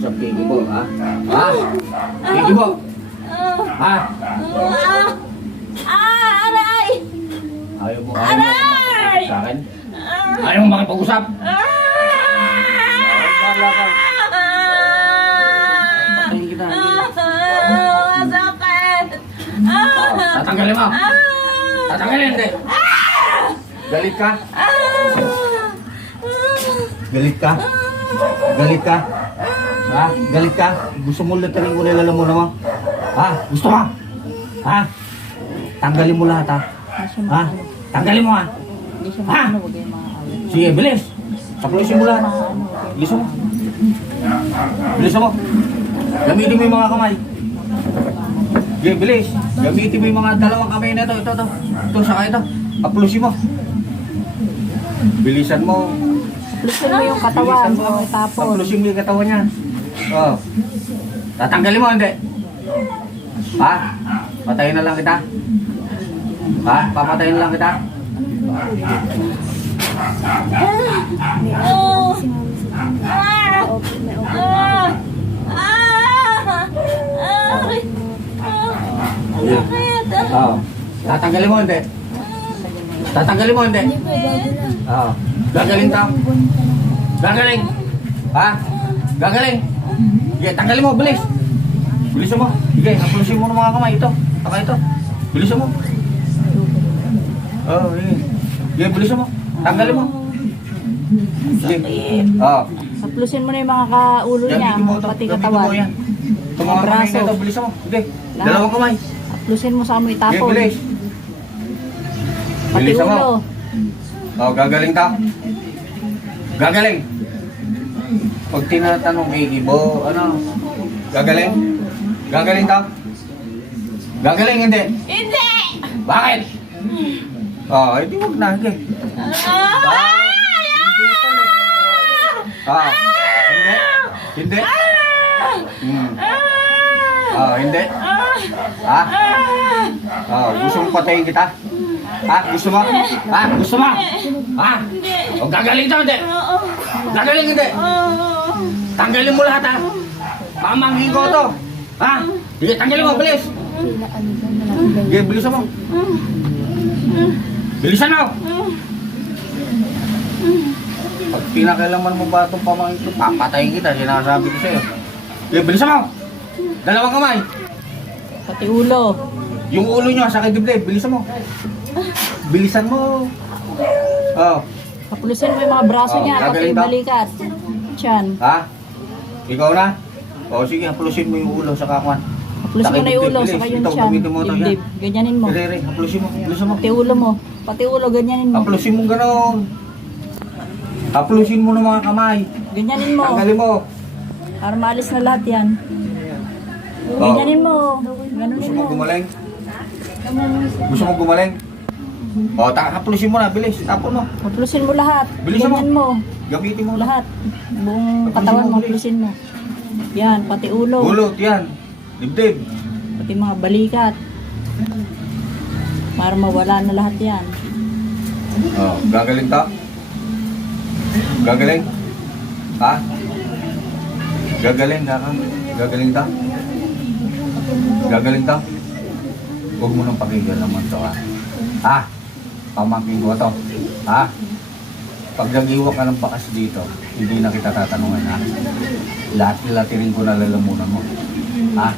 usap kay Gibo, ha? Ha? Kay Gibo! Ha? Aray! Ayaw mo sa akin? Ayaw mo makipag-usap? Wala ka. Patayin kita. Masakit! Tatanggalin mo! Tatanggalin, hindi! Galit ka? Galit ka? Galit ka? Ha? Galit ka? Gusto mo latarin ko nilala mo naman? Ha? Gusto ka? Ha? Tanggalin mo lahat, ha? Ha? Tanggalin mo, ha? Hindi siya Ha? huwag kayong makakawin. Sige, bilis! Taplosin mo lahat. Bilis mo. Bilis mo. Gamitin mo yung mga kamay. Sige, bilis. Gamitin mo yung mga dalawang kamay na ito. Ito. Ito, saka ito. Taplosin mo. Bilisan mo. Plusin mo yung katawan, o tapon. Taplosin mo yung katawan niya. Oh. Tatanggalin mo, hindi. Ha? Patayin na lang kita. Ha? Papatayin na lang kita. Oh. Tatanggalin mo, hindi. Tatanggalin mo, hindi. Oh. Gagaling ka. Gagaling. Ha? Gagaling. Sige, tanggalin mo, bilis. Bilisan mo. Sige, haplusin mo ng mga kamay. Ito. Saka ito. Bilisan mo. Oh, sige. Sige, bilisan mo. Tanggalin mo. Sige. Oh. Saplusin mo na yung mga kaulo niya, Gamitin mo ito. pati Gamitin katawan. mo yan. Ito mga kamay na ito. Bilisan mo. Sige. Dalawang kamay. Saplusin mo sa amoy Sige, tapon. bilis. Pati Bilisan mo. ulo. Oh, gagaling ka. Gagaling. Pag tinatanong kay Gibo, ano? Gagaling? Gagaling ka? Gagaling, hindi? Hindi! Bakit? Oh, hindi wag na. Hindi. Hindi pala. Hindi? Hindi? Hindi? Ha? Gusto mo patayin kita? Ha? Gusto mo? Ha? Gusto mo? Ha? O gagaling ka, hindi? Gagaling, hindi? Tanggalin mo lahat, ha? Pamangkin ko to. Ha? Sige, tanggalin mo, bilis. Sige, bilisan mo. Bilisan mo. Pag pinakailaman mo ba itong pamangkin ko, papatayin kita, sinasabi ko sa'yo. Sige, bilisan mo. Dalawang kamay. Pati ulo. Yung ulo nyo, sa dibdib, bilisan mo. Bilisan mo. Oh. Saplusin mo yung mga braso niya, pati gagaling yung ka? balikat. Tiyan. Ha? Ikaw na? O sige, haplusin mo yung ulo sa kakuan. Saplusin mo na yung ulo, saka yung Ito, tiyan. gamitin mo ito, Dibdib. Ganyanin mo. Re, haplusin mo. Bilisan mo. Pati ulo mo. Pati ulo, ganyanin mo. Haplusin mo gano'n. Haplusin mo ng mga kamay. Ganyanin mo. Tanggalin mo. Para maalis na lahat yan. Oh. Ganyanin mo. Ganunin Gusto mo. mo gumaling? Gusto mo gumaling? O, haplusin mo na, bilis. Tapon mo. Saplusin mo lahat. Bilisan mo. Ganyan mo. Gamitin mo Lahat. Buong katawan mo, saplusin mo. Yan, pati ulo. Ulot, yan. Dibdib. Pati mga balikat. Para mawala na lahat yan. Oh, gagaling ka? Gagaling? Ha? Gagaling ka? Gagaling ka? Gagaling ka? Huwag mo nang pakinggan naman to, ha? Ha? Pamangkin ko to. Ha? Pag nag-iwan ka ng bakas dito, hindi na kita tatanungan, ha? Lahat nila tiring ko na lalamunan mo. Ha?